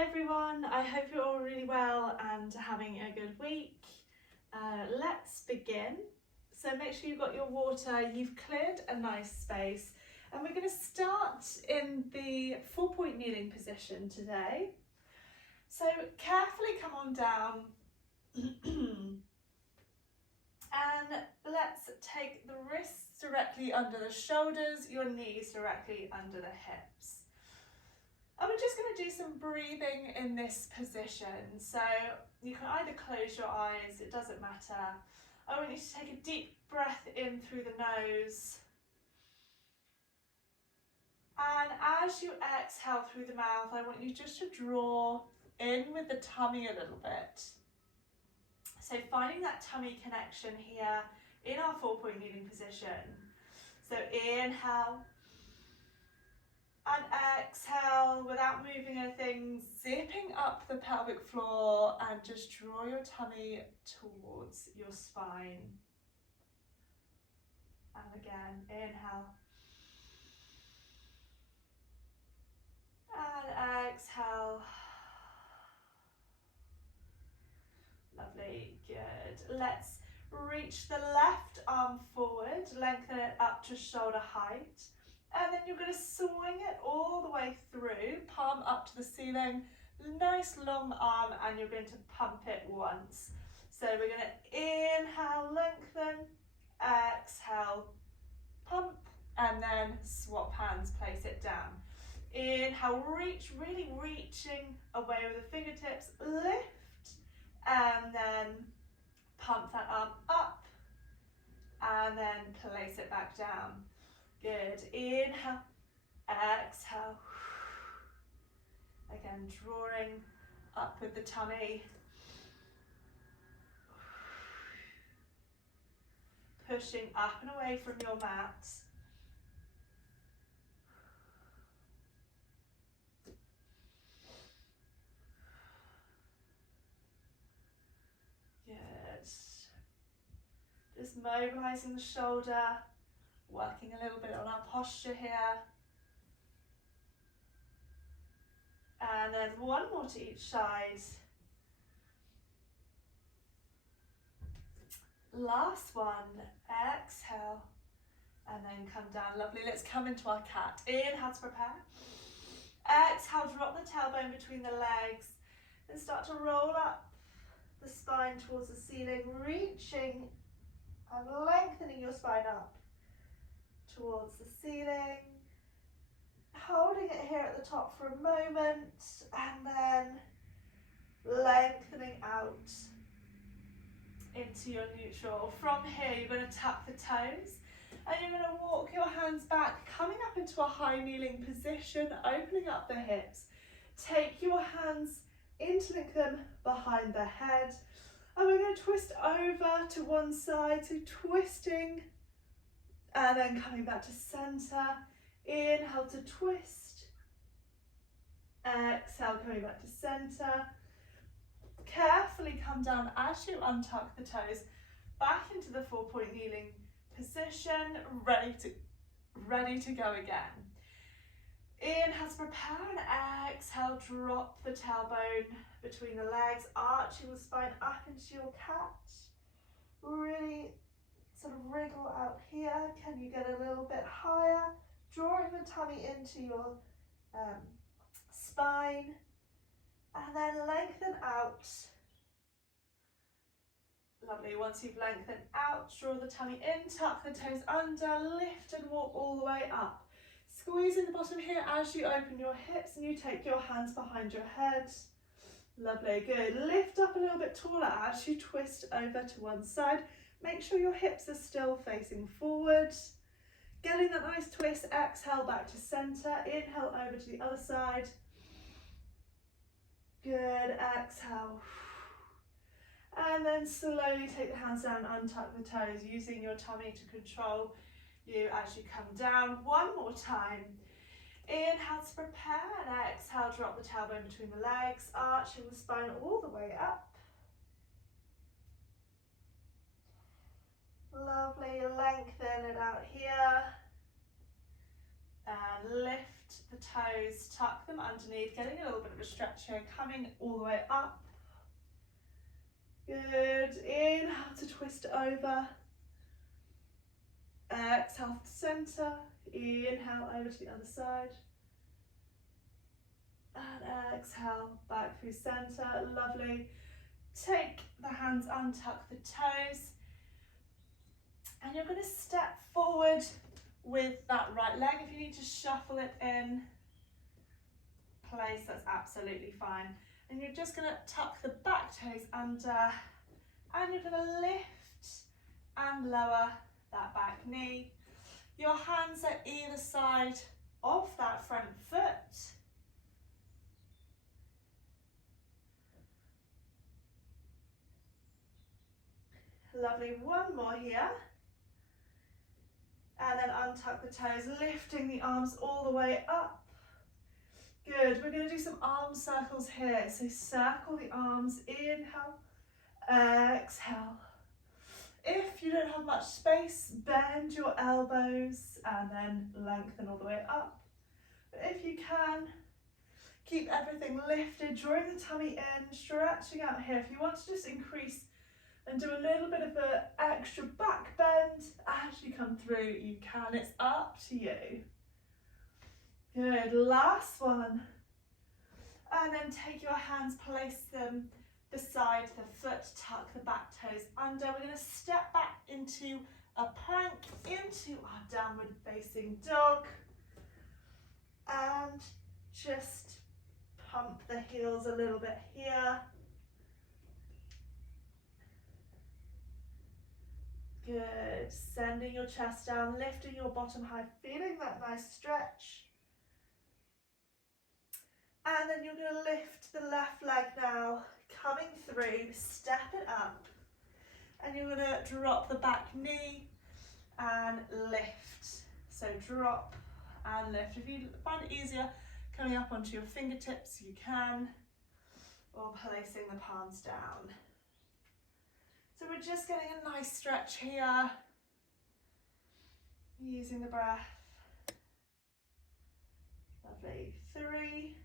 Hi everyone, I hope you're all really well and having a good week. Let's begin. So make sure you've got your water, you've cleared a nice space, and we're going to start in the 4-point kneeling position today. So carefully come on down and let's take the wrists directly under the shoulders, your knees directly under the hips. And we're just going to do some breathing in this position. So you can either close your eyes, it doesn't matter. I want you to take a deep breath in through the nose. And as you exhale through the mouth, I want you just to draw in with the tummy a little bit. So finding that tummy connection here in our 4-point kneeling position. So inhale. And exhale without moving anything, zipping up the pelvic floor and just draw your tummy towards your spine. And again, inhale. And exhale. Lovely, good. Let's reach the left arm forward, lengthen it up to shoulder height. And then you're going to swing it all the way through, palm up to the ceiling, nice long arm, and you're going to pump it once. So we're going to inhale, lengthen, exhale, pump, and then swap hands, place it down. Inhale, reach, really reaching away with the fingertips, lift, and then pump that arm up, and then place it back down. Good. Inhale, exhale. Again, drawing up with the tummy. Pushing up and away from your mat. Good. Just mobilizing the shoulder. Working a little bit on our posture here. And then one more to each side. Last one. Exhale. And then come down. Lovely. Let's come into our cat. Inhale to prepare. Exhale, drop the tailbone between the legs. And start to roll up the spine towards the ceiling. Reaching and lengthening your spine up towards the ceiling, holding it here at the top for a moment, and then lengthening out into your neutral. From here, you're going to tuck the toes, and you're going to walk your hands back, coming up into a high kneeling position, opening up the hips. Take your hands, interlink them behind the head, and we're going to twist over to one side, so twisting, and then coming back to center. Inhale to twist. Exhale, coming back to center. Carefully come down as you untuck the toes, back into the 4-point kneeling position, ready to go again. Inhale to prepare, and exhale, drop the tailbone between the legs, arching the spine up into your cat. Really sort of wriggle out here. Can you get a little bit higher? Drawing the tummy into your spine, and then lengthen out. Lovely. Once you've lengthened out, draw the tummy in, tuck the toes under, lift and walk all the way up. Squeezing the bottom here as you open your hips and you take your hands behind your head. Lovely, good. Lift up a little bit taller as you twist over to one side. Make sure your hips are still facing forward. Getting that nice twist, exhale back to center. Inhale over to the other side. Good, exhale. And then slowly take the hands down, untuck the toes, using your tummy to control you as you come down. One more time. Inhale to prepare, and exhale, drop the tailbone between the legs, arching the spine all the way up. Lovely, lengthen it out here. And lift lift the toes, tuck them underneath, getting a little bit of a stretch here, coming all the way up. Good, inhale to twist over. Exhale to centre, inhale over to the other side. And exhale back through centre, lovely. Take the hands, untuck the toes. And you're going to step forward with that right leg. If you need to shuffle it in place, that's absolutely fine. And you're just going to tuck the back toes under, and you're going to lift and lower that back knee. Your hands at either side of that front foot. Lovely, one more here. And then untuck the toes, lifting the arms all the way up. Good, we're going to do some arm circles here. So circle the arms, inhale, exhale. If you don't have much space, bend your elbows and then lengthen all the way up. But if you can, keep everything lifted, drawing the tummy in, stretching out here. If you want to just increase and do a little bit of an extra back bend as you come through, you can. It's up to you. Good, last one. And then take your hands, place them beside the foot, tuck the back toes under. We're going to step back into a plank, into our downward facing dog. And just pump the heels a little bit here. Good, sending your chest down, lifting your bottom high, feeling that nice stretch. And then you're going to lift the left leg now, coming through, step it up. And you're going to drop the back knee and lift. So drop and lift. If you find it easier coming up onto your fingertips, you can, or placing the palms down. So we're just getting a nice stretch here, using the breath. Lovely. 3,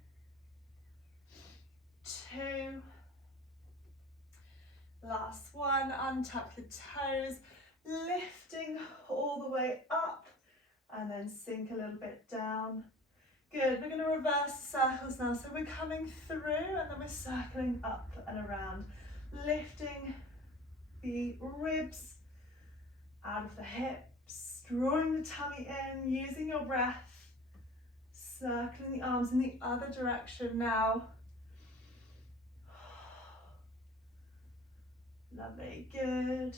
2, last one. Untuck the toes, lifting all the way up, and then sink a little bit down. Good, we're going to reverse circles now. So we're coming through and then we're circling up and around, lifting the ribs out of the hips, drawing the tummy in, using your breath, circling the arms in the other direction now. Lovely, good.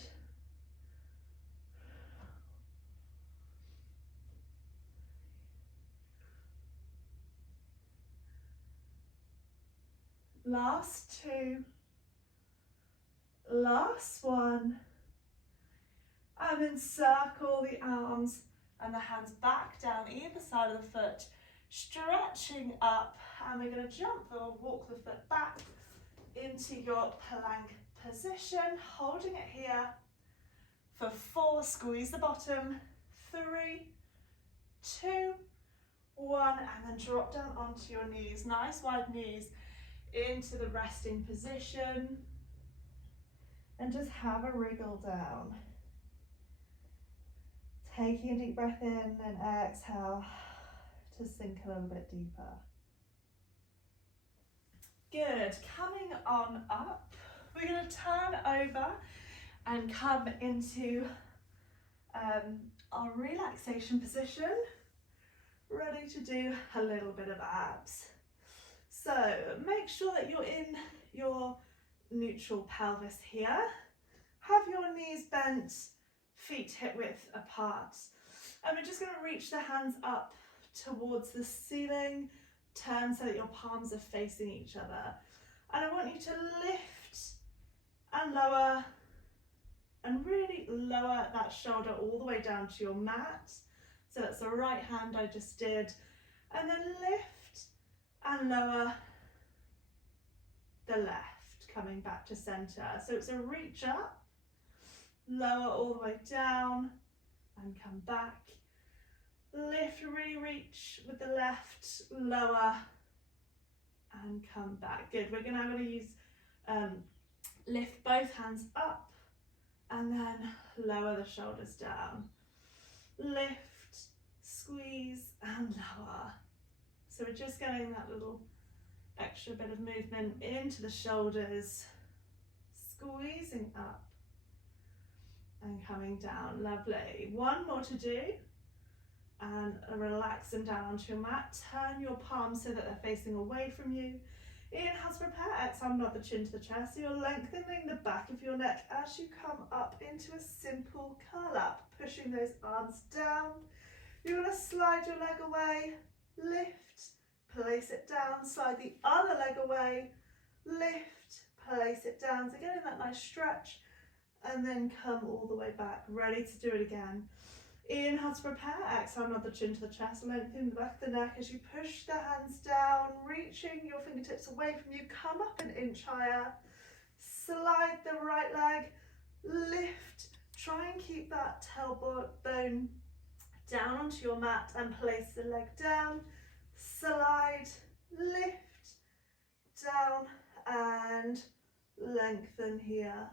Last 2. Last one. And then circle the arms and the hands back down either side of the foot, stretching up, and we're going to jump or walk the foot back into your plank position, holding it here for 4, squeeze the bottom, 3, 2, 1, and then drop down onto your knees, nice wide knees, into the resting position. And just have a wriggle down. Taking a deep breath in and exhale to sink a little bit deeper. Good, coming on up, we're going to turn over and come into our relaxation position, ready to do a little bit of abs. So make sure that you're in your neutral pelvis here. Have your knees bent, feet hip width apart. And we're just going to reach the hands up towards the ceiling, turn so that your palms are facing each other. And I want you to lift and lower, and really lower that shoulder all the way down to your mat. So that's the right hand I just did. And then lift and lower the left, coming back to center. So it's a reach up, lower all the way down, and come back. Lift, really reach with the left, lower, and come back. Good. We're now going to use, lift both hands up, and then lower the shoulders down. Lift, squeeze, and lower. So we're just getting that little extra bit of movement into the shoulders, squeezing up and coming down. Lovely. One more to do, and relax them down onto your mat. Turn your palms so that they're facing away from you. Inhale to prepare. Exhale, nod the chin to the chest. So you're lengthening the back of your neck as you come up into a simple curl up, pushing those arms down. You're going to slide your leg away, lift, place it down, slide the other leg away, lift, place it down. So getting that nice stretch, and then come all the way back, ready to do it again. Inhale to prepare. Exhale, nod the chin to the chest, lengthen the back of the neck as you push the hands down, reaching your fingertips away from you. Come up an inch higher, slide the right leg, lift, try and keep that tailbone down onto your mat and place the leg down, slide, lift, down, and lengthen here.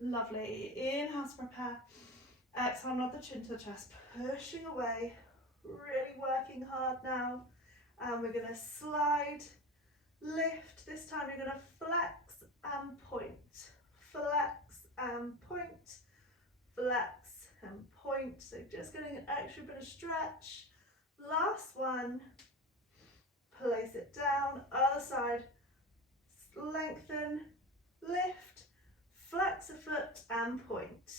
Lovely. Inhale to prepare. Exhale, nod the chin to the chest, pushing away, really working hard now. And we're going to slide, lift. This time you're going to flex and point, flex and point, flex and point. So just getting an extra bit of stretch. Last one. Place it down, other side, lengthen, lift, flex a foot and point.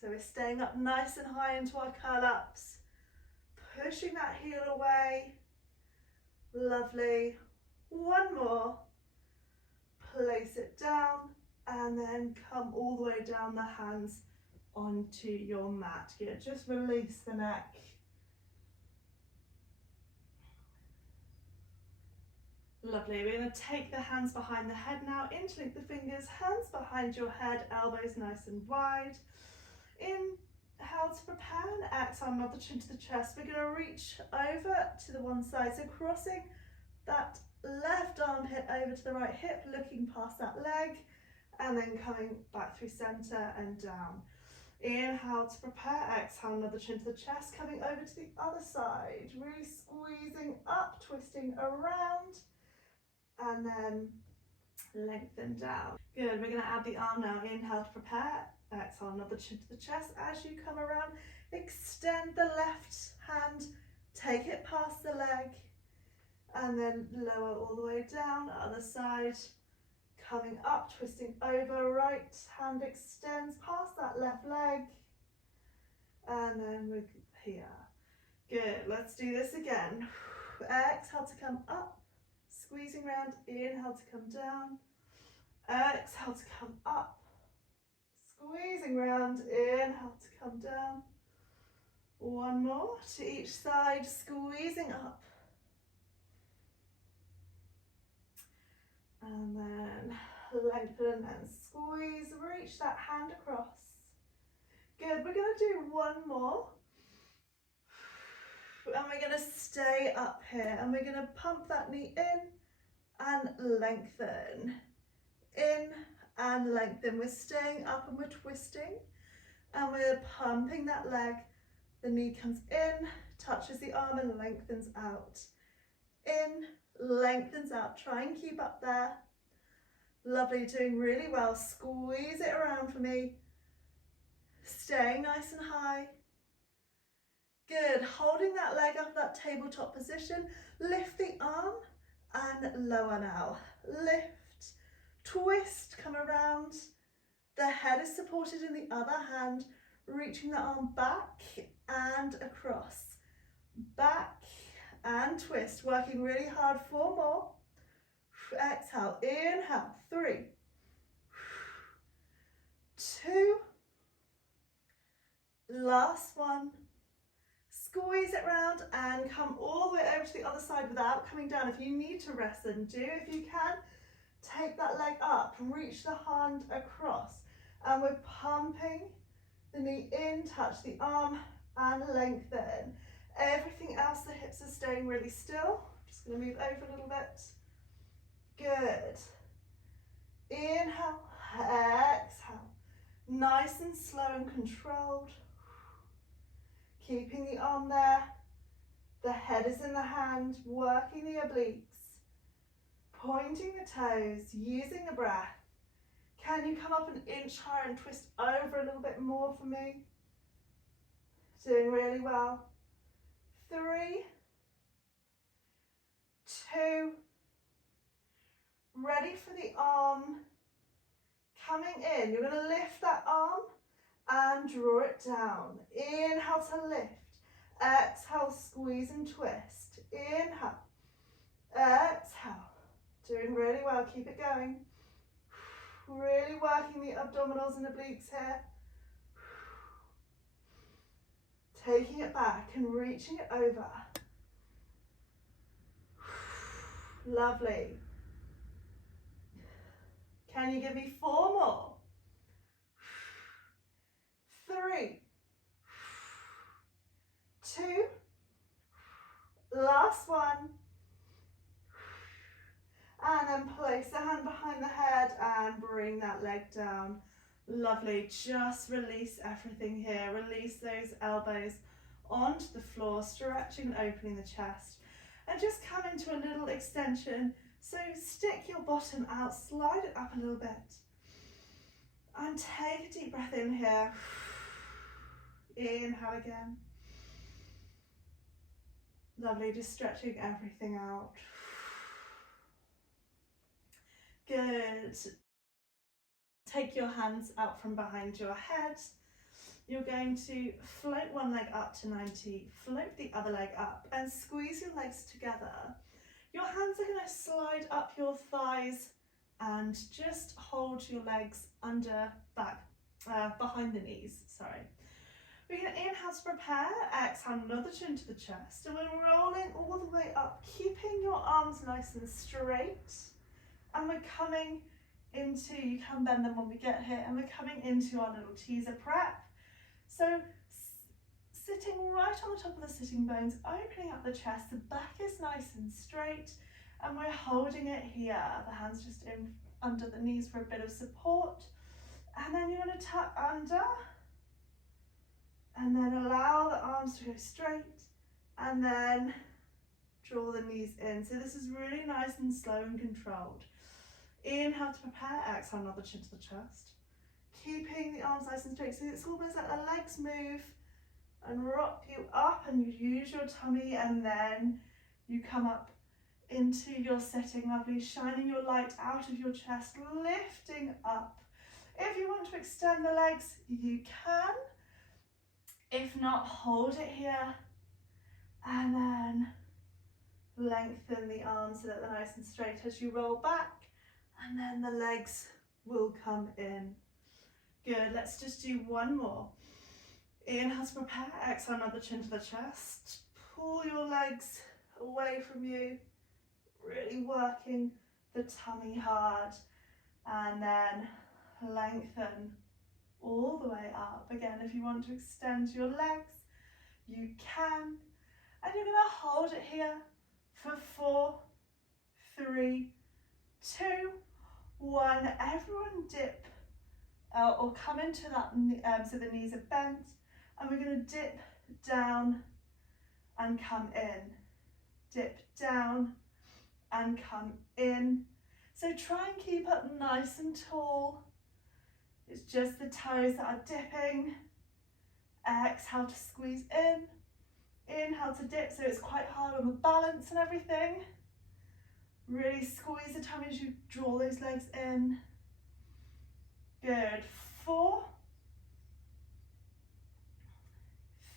So we're staying up nice and high into our curl ups, pushing that heel away. Lovely. One more. Place it down and then come all the way down the hands onto your mat. Good. Just release the neck. Lovely. We're going to take the hands behind the head now, interlink the fingers, hands behind your head, elbows nice and wide. Inhale to prepare, and exhale, nod the chin to the chest. We're going to reach over to the one side, so crossing that left armpit over to the right hip, looking past that leg, and then coming back through center and down. Inhale to prepare, exhale, nod the chin to the chest, coming over to the other side, really squeezing up, twisting around, and then lengthen down. Good. We're going to add the arm now. Inhale to prepare. Exhale, nod the chin to the chest. As you come around, extend the left hand, take it past the leg, and then lower all the way down. Other side, coming up, twisting over. Right hand extends past that left leg, and then we're here. Good. Let's do this again. Exhale to come up, squeezing round. Inhale to come down. Exhale to come up, squeezing round. Inhale to come down. One more to each side, squeezing up. And then lengthen and squeeze, reach that hand across. Good, we're going to do one more. And we're going to stay up here, and we're going to pump that knee in and lengthen. In and lengthen. We're staying up and we're twisting, and we're pumping that leg. The knee comes in, touches the arm and lengthens out. In, lengthens out. Try and keep up there. Lovely, doing really well. Squeeze it around for me. Staying nice and high. Good, holding that leg up, that tabletop position. Lift the arm and lower now. Lift, twist, come around. The head is supported in the other hand, reaching the arm back and across. Back and twist, working really hard. 4 more. Exhale, inhale, 3, 2, last one. Squeeze it round and come all the way over to the other side without coming down. If you need to rest, then do. If you can, take that leg up, reach the hand across, and we're pumping the knee in, touch the arm, and lengthen. Everything else, the hips are staying really still. Just going to move over a little bit. Good. Inhale, exhale. Nice and slow and controlled. Keeping the arm there. The head is in the hand, working the obliques. Pointing the toes, using the breath. Can you come up an inch higher and twist over a little bit more for me? Doing really well. 3, 2, ready for the arm coming in. You're going to lift that arm and draw it down. Inhale to lift. Exhale, squeeze and twist. Inhale. Exhale. Doing really well. Keep it going. Really working the abdominals and obliques here. Taking it back and reaching it over. Lovely. Can you give me 4 more? 3, 2, last one. And then place the hand behind the head and bring that leg down. Lovely, just release everything here. Release those elbows onto the floor, stretching and opening the chest. And just come into a little extension. So stick your bottom out, slide it up a little bit. And take a deep breath in here. Inhale again. Lovely, just stretching everything out. Good. Take your hands out from behind your head. You're going to float one leg up to 90, float the other leg up and squeeze your legs together. Your hands are going to slide up your thighs and just hold your legs under back, behind the knees, sorry. We're going to inhale to prepare, exhale another chin to the chest, and we're rolling all the way up, keeping your arms nice and straight. And we're coming into, you can bend them when we get here, and we're coming into our little teaser prep. So sitting right on the top of the sitting bones, opening up the chest, the back is nice and straight, and we're holding it here. The hands just in under the knees for a bit of support. And then you're going to tuck under, and then allow the arms to go straight, and then draw the knees in. So this is really nice and slow and controlled. Inhale to prepare, exhale another chin to the chest. Keeping the arms nice and straight, so it's almost like the legs move and rock you up, and you use your tummy, and then you come up into your sitting. Lovely, shining your light out of your chest, lifting up. If you want to extend the legs, you can. If not, hold it here, and then lengthen the arms so that they're nice and straight as you roll back, and then the legs will come in. Good, let's just do one more. Inhale to prepare, exhale another chin to the chest. Pull your legs away from you, really working the tummy hard, and then lengthen all the way up. Again, if you want to extend your legs, you can. And you're going to hold it here for 4, 3, 2, 1. Everyone dip or come into that so the knees are bent, and we're going to dip down and come in. Dip down and come in. So try and keep up nice and tall. It's just the toes that are dipping. Exhale to squeeze in. Inhale to dip, so it's quite hard on the balance and everything. Really squeeze the tummy as you draw those legs in. Good. 4,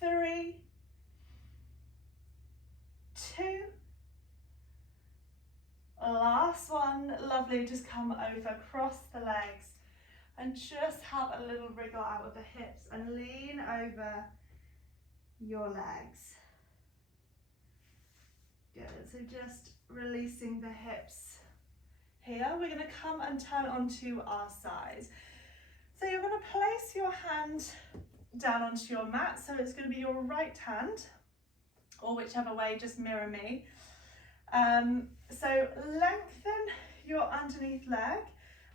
3, 2. Last one. Lovely. Just come over, cross the legs, and just have a little wriggle out of the hips and lean over your legs. Good. So just releasing the hips here. We're going to come and turn onto our sides. So you're going to place your hand down onto your mat. So it's going to be your right hand, or whichever way, just mirror me. So lengthen your underneath leg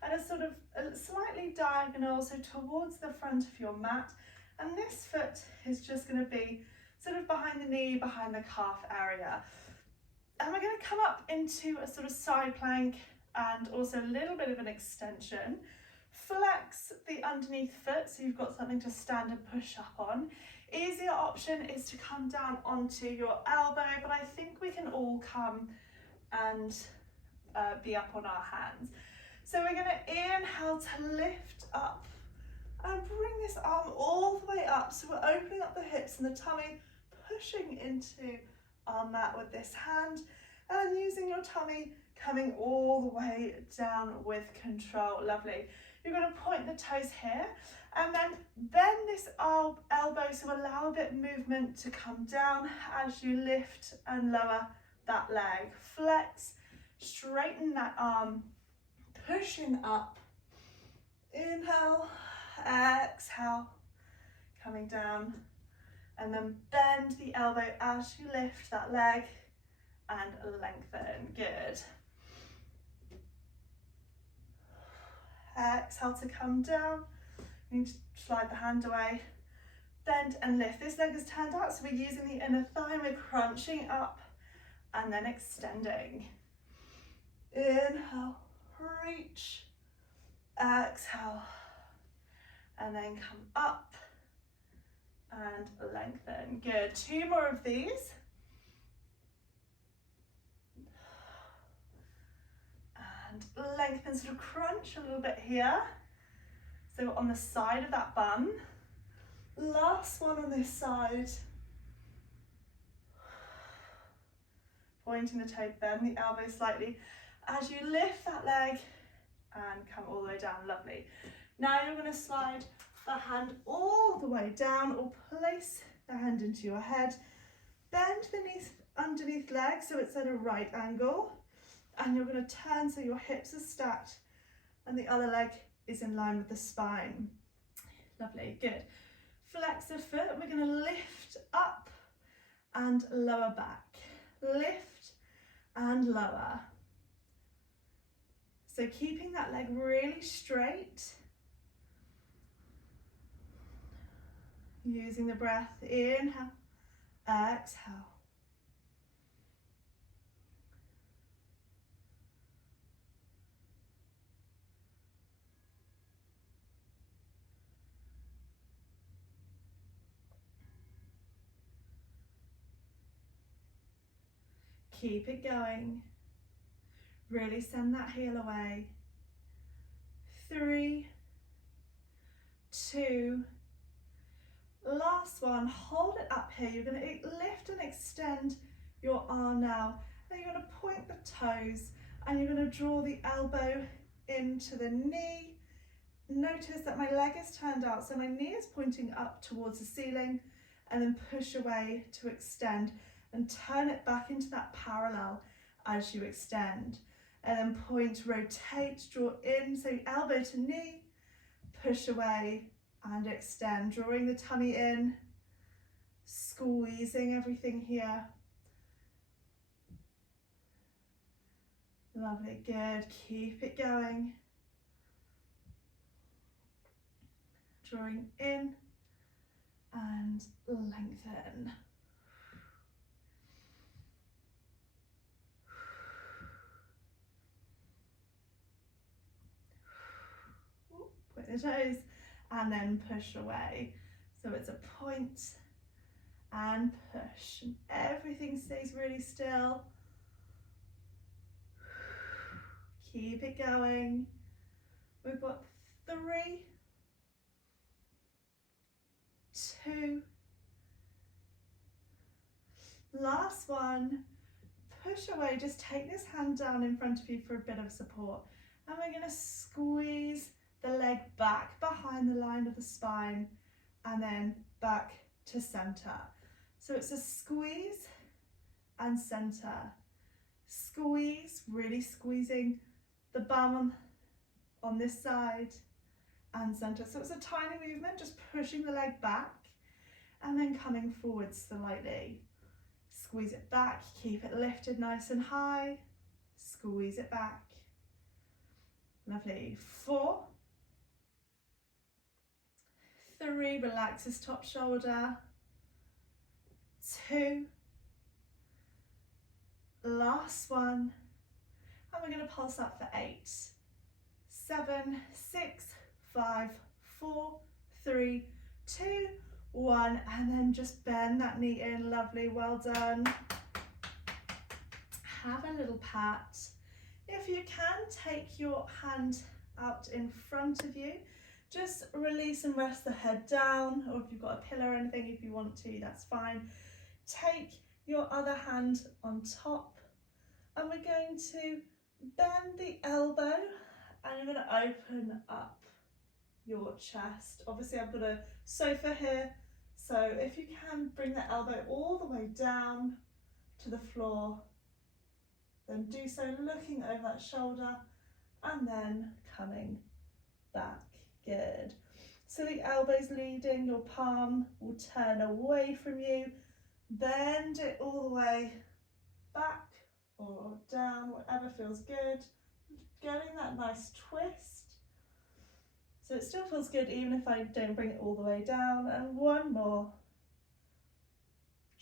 and a sort of slightly diagonal, so towards the front of your mat. And this foot is just going to be sort of behind the knee, behind the calf area. And we're going to come up into a sort of side plank and also a little bit of an extension. Flex the underneath foot so you've got something to stand and push up on. Easier option is to come down onto your elbow, but I think we can all come and be up on our hands. So we're going to inhale to lift up and bring this arm all the way up. So we're opening up the hips and the tummy, pushing into our mat with this hand, and using your tummy coming all the way down with control. Lovely. You're going to point the toes here and then bend this elbow, so allow a bit of movement to come down as you lift and lower that leg. Flex, straighten that arm, pushing up. Inhale, exhale, coming down, and then bend the elbow as you lift that leg and lengthen. Good. Exhale to come down. You need to slide the hand away. Bend and lift. This leg is turned out, so we're using the inner thigh. We're crunching up and then extending. Inhale, reach. Exhale, and then come up and lengthen. Good. 2 more of these. And lengthen, sort of crunch a little bit here. So on the side of that bum. Last one on this side. Pointing the toe, bend the elbow slightly as you lift that leg and come all the way down. Lovely. Now you're going to slide the hand all the way down, or place the hand into your head. Bend the knees underneath leg so it's at a right angle. And you're going to turn so your hips are stacked and the other leg is in line with the spine. Lovely, good. Flex the foot. We're going to lift up and lower back. Lift and lower. So keeping that leg really straight. Using the breath. Inhale, exhale. Keep it going. Really send that heel away. 3, 2, last one. Hold it up here. You're going to lift and extend your arm now. And you're going to point the toes and you're going to draw the elbow into the knee. Notice that my leg is turned out, so my knee is pointing up towards the ceiling, and then push away to extend. And turn it back into that parallel as you extend. And then point, rotate, draw in, so elbow to knee, push away and extend, drawing the tummy in, squeezing everything here. Lovely, good, keep it going. Drawing in and lengthen. Point the toes and then push away. So it's a point and push, and everything stays really still. Keep it going. We've got 3, 2, last one. Push away, just take this hand down in front of you for a bit of support. And we're going to squeeze the leg back behind the line of the spine and then back to center. So it's a squeeze and center. Squeeze, really squeezing the bum on this side, and center. So it's a tiny movement, just pushing the leg back and then coming forward slightly. Squeeze it back, keep it lifted nice and high. Squeeze it back. Lovely. 4, 3, relaxes top shoulder. 2, last one, and we're going to pulse up for 8, 7, 6, 5, 4, 3, 2, 1, and then just bend that knee in. Lovely, well done. Have a little pat. If you can, take your hand out in front of you. Just release and rest the head down, or if you've got a pillow or anything, if you want to, that's fine. Take your other hand on top, and we're going to bend the elbow, and you're going to open up your chest. Obviously I've got a sofa here, so if you can bring the elbow all the way down to the floor, then do so looking over that shoulder and then coming back. Good. So the elbow's leading, your palm will turn away from you, bend it all the way back or down, whatever feels good. Getting that nice twist. So it still feels good even if I don't bring it all the way down. And one more.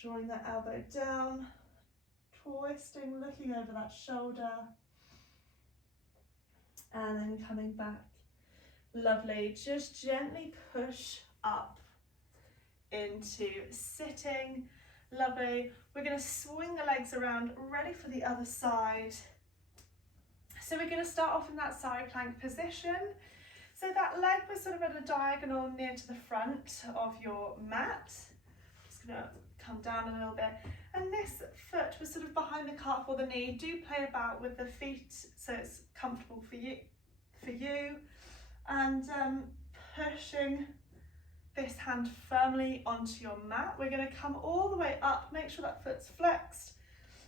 Drawing that elbow down, twisting, looking over that shoulder, and then coming back. Lovely. Just gently push up into sitting. Lovely. We're going to swing the legs around, ready for the other side. So we're going to start off in that side plank position. So that leg was sort of at a diagonal near to the front of your mat. Just going to come down a little bit. And this foot was sort of behind the calf or the knee. Do play about with the feet so it's comfortable for you. And pushing this hand firmly onto your mat. We're going to come all the way up, make sure that foot's flexed.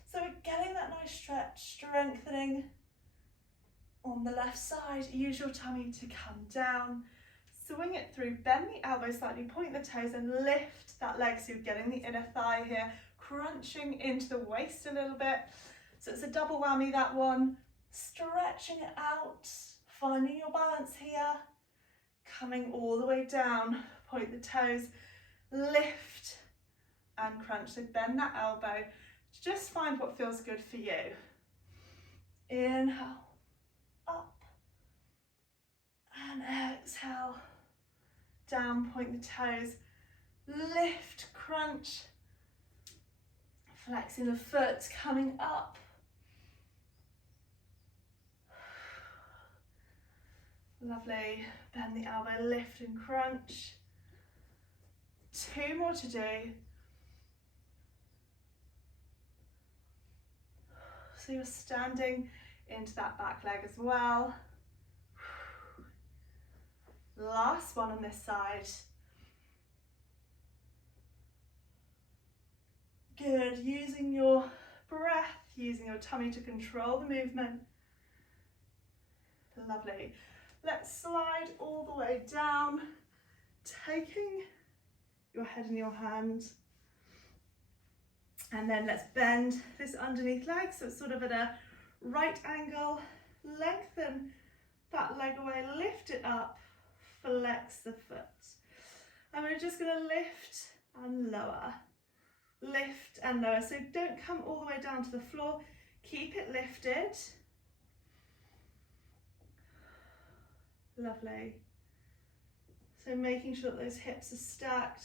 So we're getting that nice stretch, strengthening on the left side. Use your tummy to come down. Swing it through, bend the elbow slightly, point the toes and lift that leg so you're getting the inner thigh here, crunching into the waist a little bit. So it's a double whammy, that one. Stretching it out, finding your balance here, coming all the way down, point the toes, lift and crunch. So bend that elbow, just find what feels good for you. Inhale, up, and exhale, down, point the toes, lift, crunch, flexing the foot, coming up. Lovely, bend the elbow, lift and crunch. 2 more to do. So you're standing into that back leg as well. Last one on this side. Good, using your breath, using your tummy to control the movement. Lovely. Let's slide all the way down, taking your head in your hand. And then let's bend this underneath leg so it's sort of at a right angle. Lengthen that leg away, lift it up, flex the foot. And we're just going to lift and lower. Lift and lower. So don't come all the way down to the floor. Keep it lifted. Lovely. So making sure that those hips are stacked.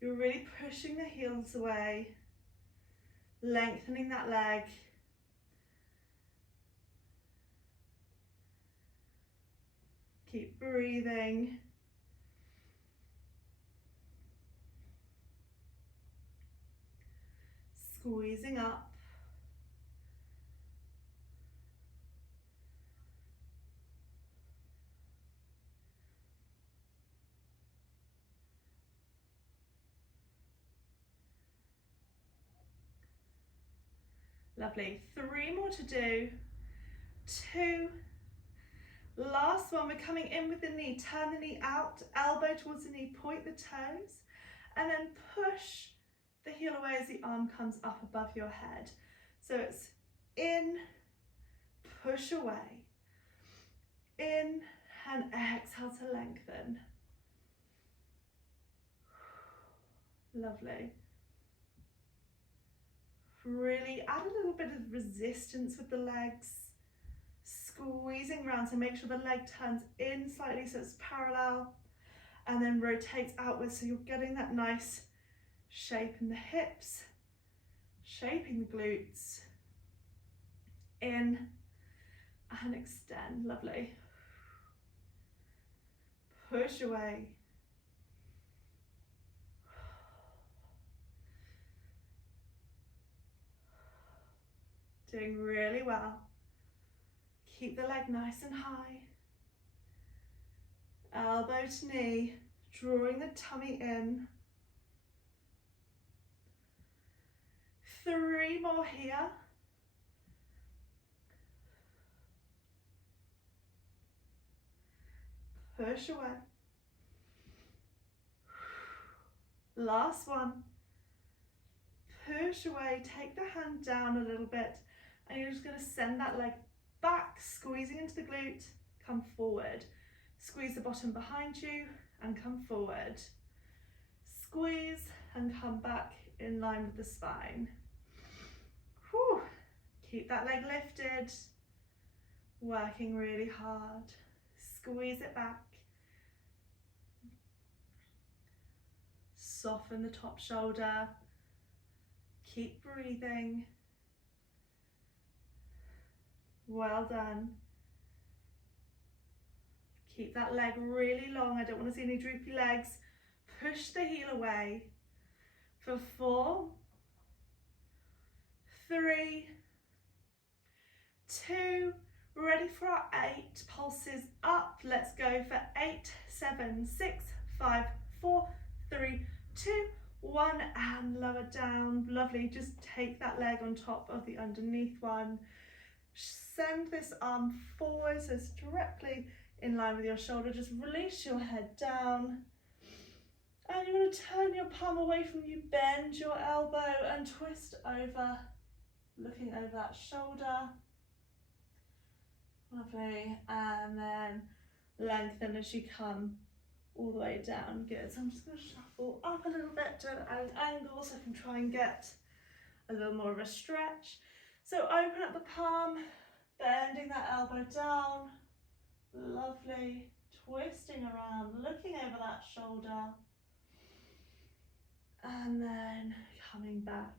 You're really pushing the heels away. Lengthening that leg. Keep breathing. Squeezing up. Lovely. 3 more to do. 2. Last one, we're coming in with the knee. Turn the knee out, elbow towards the knee, point the toes, and then push the heel away as the arm comes up above your head. So it's in, push away, in, and exhale to lengthen. Lovely. Really add a little bit of resistance with the legs, squeezing around, so make sure the leg turns in slightly so it's parallel, and then rotates outwards so you're getting that nice shape in the hips, shaping the glutes, in and extend. Lovely. Push away. Doing really well. Keep the leg nice and high. Elbow to knee, drawing the tummy in. 3 more here. Push away. Last one. Push away, take the hand down a little bit, and you're just going to send that leg back, squeezing into the glute, come forward. Squeeze the bottom behind you and come forward. Squeeze and come back in line with the spine. Whew. Keep that leg lifted, working really hard. Squeeze it back. Soften the top shoulder. Keep breathing. Well done. Keep that leg really long. I don't want to see any droopy legs. Push the heel away for 4, 3, 2, ready for our 8 pulses up. Let's go for 8, 7, 6, 5, 4, 3, 2, 1, and lower down. Lovely. Just take that leg on top of the underneath one. Send this arm forward so it's directly in line with your shoulder. Just release your head down. And you're going to turn your palm away from you, bend your elbow and twist over, looking over that shoulder. Lovely. And then lengthen as you come all the way down. Good. So I'm just going to shuffle up a little bit to an angle so I can try and get a little more of a stretch. So open up the palm, bending that elbow down. Lovely. Twisting around, looking over that shoulder. And then coming back.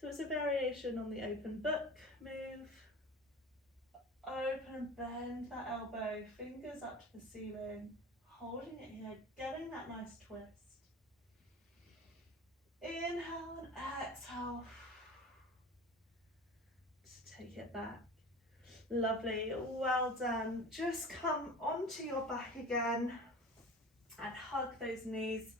So it's a variation on the open book move. Open and bend that elbow, fingers up to the ceiling, holding it here, getting that nice twist. Inhale and exhale. Just take it back. Lovely, well done. Just come onto your back again and hug those knees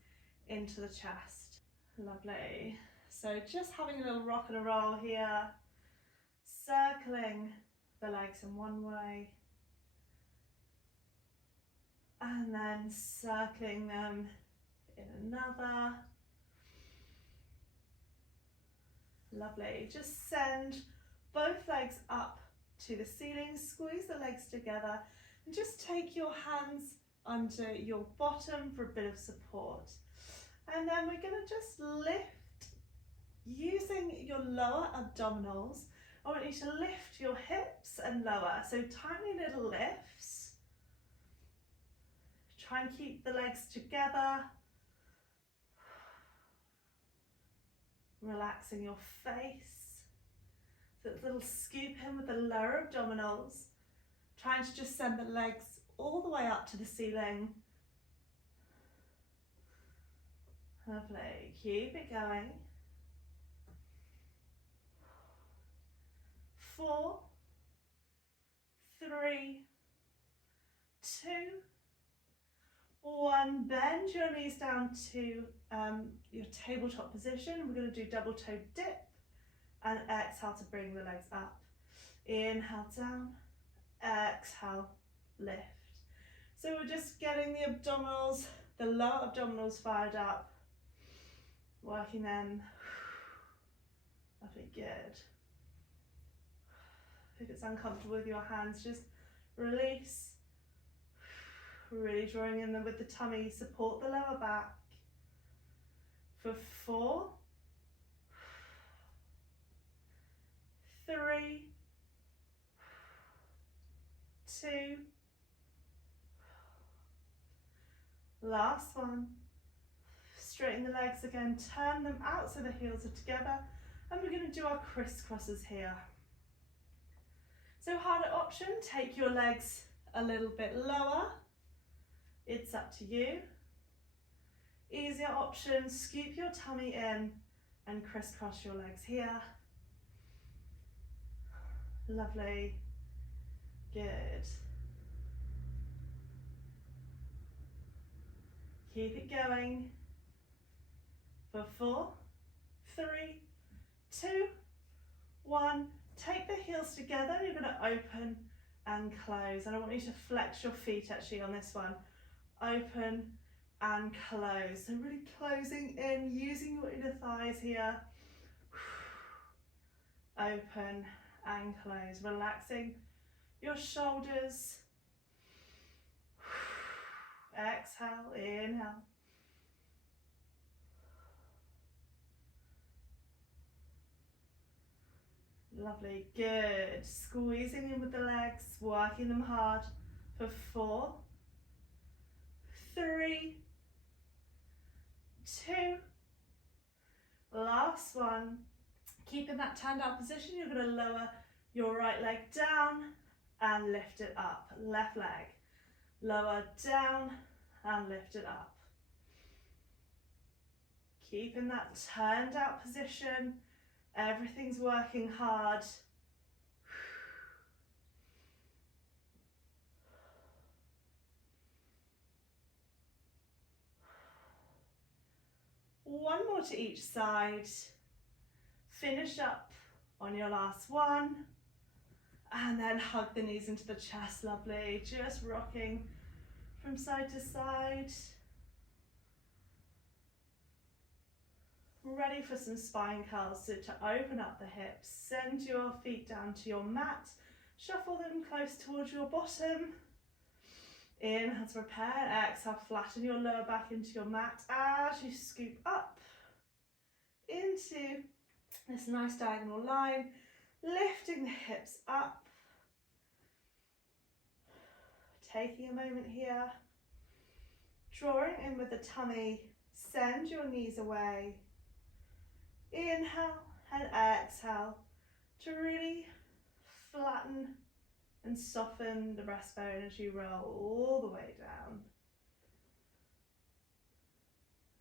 into the chest. Lovely. So just having a little rock and a roll here, circling the legs in one way and then circling them in another. Lovely. Just send both legs up to the ceiling, squeeze the legs together and just take your hands under your bottom for a bit of support. And then we're going to just lift using your lower abdominals. I want you to lift your hips and lower, so tiny little lifts. Try and keep the legs together. Relaxing your face. So it's a little scoop in with the lower abdominals. Trying to just send the legs all the way up to the ceiling. Lovely. Keep it going. 4, 3, 2, 1. Bend your knees down to your tabletop position. We're going to do double toe dip and exhale to bring the legs up. Inhale down, exhale lift. So we're just getting the abdominals, the lower abdominals fired up, working them. Lovely, good. If it's uncomfortable with your hands, just release. Really drawing in with the tummy, support the lower back. For 4, 3, 2, last one. Straighten the legs again, turn them out so the heels are together, and we're going to do our crisscrosses here. So harder option, take your legs a little bit lower. It's up to you. Easier option, scoop your tummy in and crisscross your legs here. Lovely. Good. Keep it going. For 4, 3, 2, 1. Take the heels together. You're going to open and close. And I want you to flex your feet actually on this one. Open and close. So really closing in, using your inner thighs here. Open and close. Relaxing your shoulders. Exhale, inhale. Lovely, good. Squeezing in with the legs, working them hard for 4, 3, 2, last one. Keeping that turned out position, you're going to lower your right leg down and lift it up. Left leg, lower down and lift it up. Keeping that turned out position. Everything's working hard. One more to each side. Finish up on your last one. And then hug the knees into the chest, lovely. Just rocking from side to side. Ready for some spine curls, so to open up the hips, send your feet down to your mat, shuffle them close towards your bottom. Inhale to prepare, exhale, flatten your lower back into your mat as you scoop up into this nice diagonal line, lifting the hips up. Taking a moment here, drawing in with the tummy, send your knees away. Inhale and exhale to really flatten and soften the breastbone as you roll all the way down.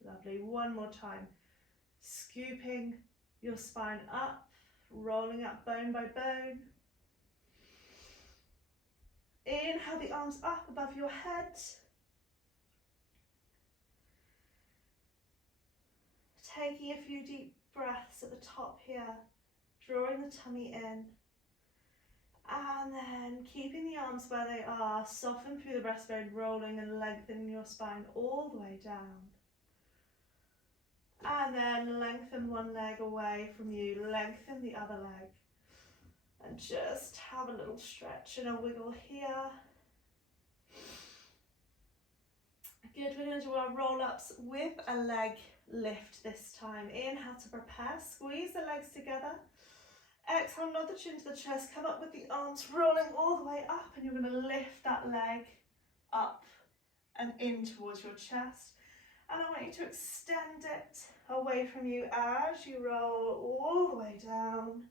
Lovely, one more time. Scooping your spine up, rolling up bone by bone. Inhale the arms up above your head. Taking a few deep breaths at the top here, drawing the tummy in. And then keeping the arms where they are, soften through the breastbone, rolling and lengthening your spine all the way down. And then lengthen one leg away from you, lengthen the other leg. And just have a little stretch and a wiggle here. Good, we're going to do our roll-ups with a leg lift this time. Inhale to prepare, squeeze the legs together. Exhale, nod the chin to the chest, come up with the arms rolling all the way up, and you're going to lift that leg up and in towards your chest. And I want you to extend it away from you as you roll all the way down.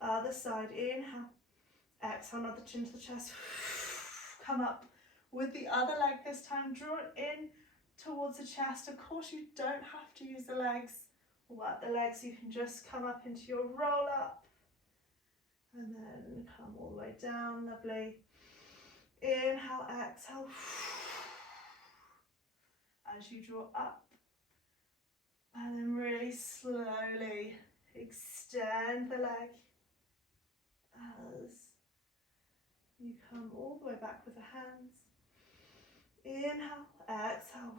Other side, inhale. Exhale, nod the chin to the chest. Come up with the other leg this time, draw it in towards the chest. Of course, you don't have to use the legs. Work the legs, you can just come up into your roll up and then come all the way down, lovely. Inhale, exhale. As you draw up, and then really slowly extend the leg as You come all the way back with the hands. Inhale, exhale.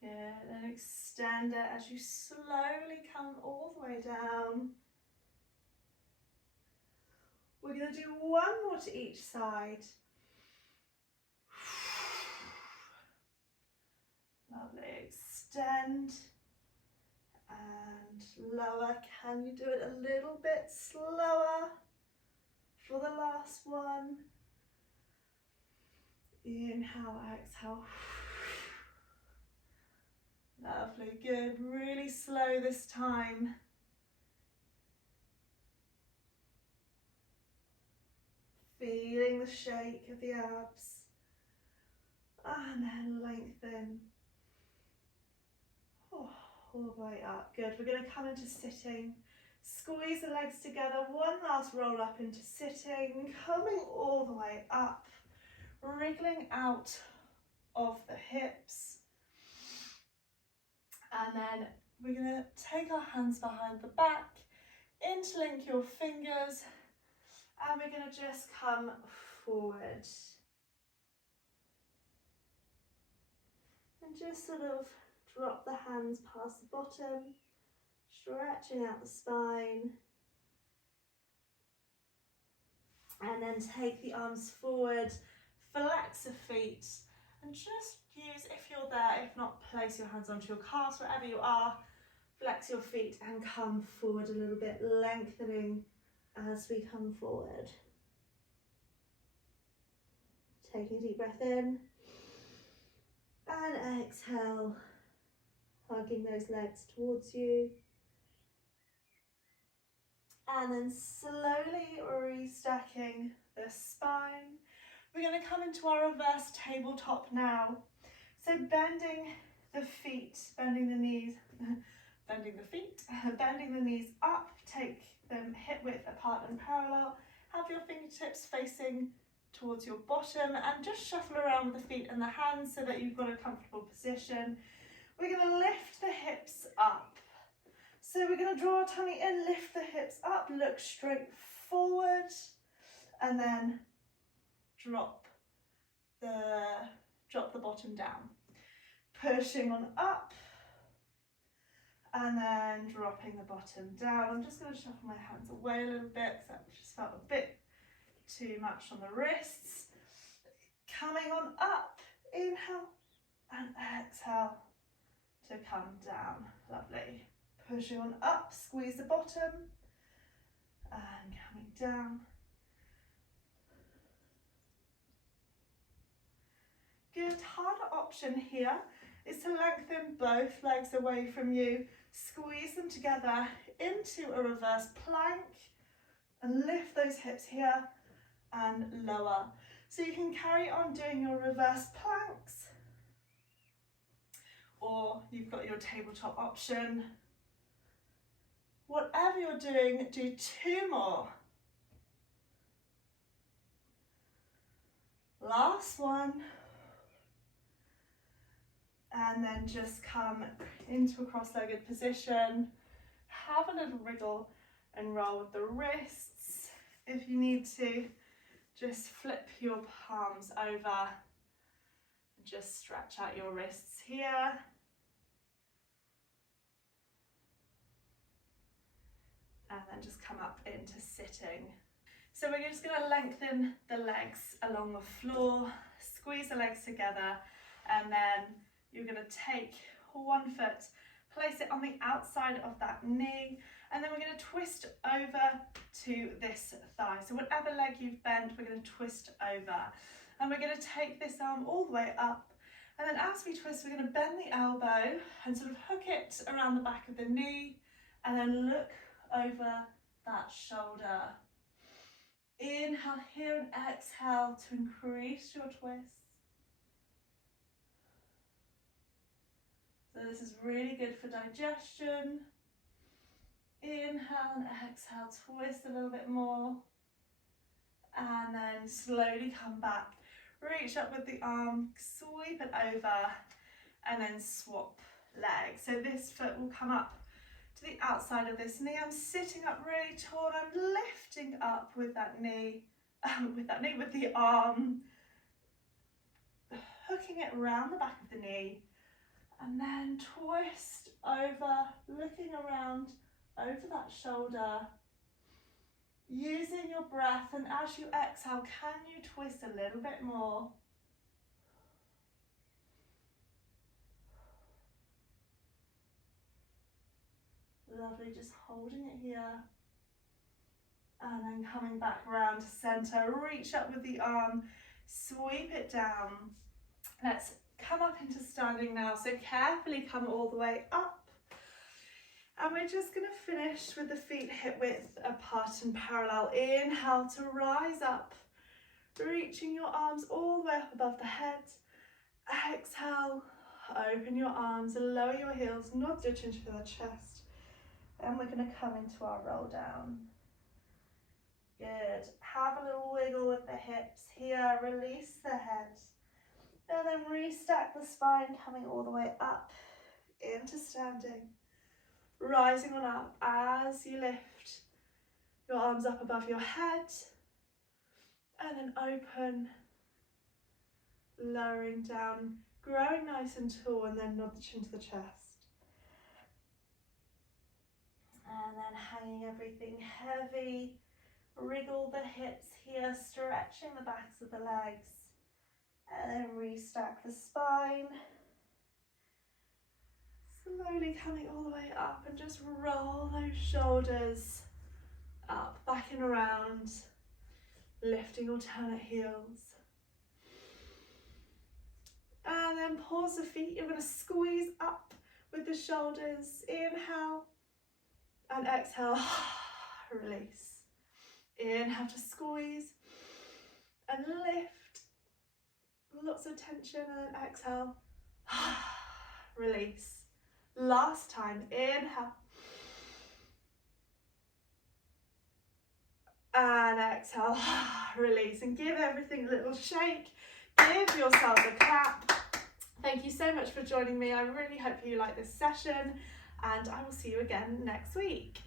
Good, and extend it as you slowly come all the way down. We're going to do one more to each side. Lovely, extend and lower. Can you do it a little bit slower for the last one? Inhale, exhale. Lovely, good. Really slow this time. Feeling the shake of the abs. And then lengthen. Oh, all the way up. Good. We're going to come into sitting. Squeeze the legs together. One last roll up into sitting. Coming all the way up. Wriggling out of the hips. And then we're going to take our hands behind the back. Interlink your fingers. And we're going to just come forward. And just sort of drop the hands past the bottom, stretching out the spine. And then take the arms forward, flex the feet, and just use, if you're there, if not, place your hands onto your calves, wherever you are. Flex your feet and come forward a little bit, lengthening as we come forward. Taking a deep breath in. And exhale, hugging those legs towards you. And then slowly restacking the spine. We're going to come into our reverse tabletop now. So bending the feet, bending the knees, bending the knees up, take them hip width apart and parallel. Have your fingertips facing towards your bottom and just shuffle around with the feet and the hands so that you've got a comfortable position. We're going to lift the hips up. So we're going to draw our tummy in, lift the hips up, look straight forward, and then drop the bottom down. Pushing on up, and then dropping the bottom down. I'm just going to shuffle my hands away a little bit because that just felt a bit too much on the wrists. Coming on up, inhale and exhale to come down. Lovely. Pushing on up, squeeze the bottom and coming down. Good. Harder option here is to lengthen both legs away from you, squeeze them together into a reverse plank and lift those hips here and lower. So you can carry on doing your reverse planks, or you've got your tabletop option. Whatever you're doing, do 2 more. Last one. And then just come into a cross-legged position. Have a little wriggle and roll with the wrists. If you need to, just flip your palms over and just stretch out your wrists here. And then just come up into sitting. So we're just going to lengthen the legs along the floor, squeeze the legs together, and then you're going to take one foot, place it on the outside of that knee, and then we're going to twist over to this thigh. So whatever leg you've bent, we're going to twist over. And we're going to take this arm all the way up. And then as we twist, we're going to bend the elbow and sort of hook it around the back of the knee, and then look over that shoulder. Inhale here and exhale to increase your twist. So this is really good for digestion. Inhale and exhale, twist a little bit more. And then slowly come back. Reach up with the arm, sweep it over, and then swap legs. So this foot will come up to the outside of this knee. I'm sitting up really tall and I'm lifting up with that knee, with the arm, hooking it around the back of the knee, and then twist over, looking around over that shoulder, using your breath, and as you exhale, can you twist a little bit more? Lovely, just holding it here. And then coming back around to center, reach up with the arm, sweep it down. Let's come up into standing now. So carefully come all the way up. And we're just going to finish with the feet hip width apart and parallel. Inhale to rise up, reaching your arms all the way up above the head. Exhale, open your arms, lower your heels, nod your chin to the chest. And we're going to come into our roll down. Good. Have a little wiggle with the hips here. Release the head. And then restack the spine, coming all the way up into standing. Rising on up as you lift your arms up above your head. And then open. Lowering down. Growing nice and tall, and then nod the chin to the chest. And then hanging everything heavy. Wriggle the hips here, stretching the backs of the legs. And then restack the spine. Slowly coming all the way up and just roll those shoulders up, back and around. Lifting alternate heels. And then pause the feet. You're going to squeeze up with the shoulders. Inhale. And exhale, release. Inhale to squeeze and lift. Lots of tension, and then exhale, release. Last time, inhale. And exhale, release. And give everything a little shake. Give yourself a clap. Thank you so much for joining me. I really hope you like this session. And I will see you again next week.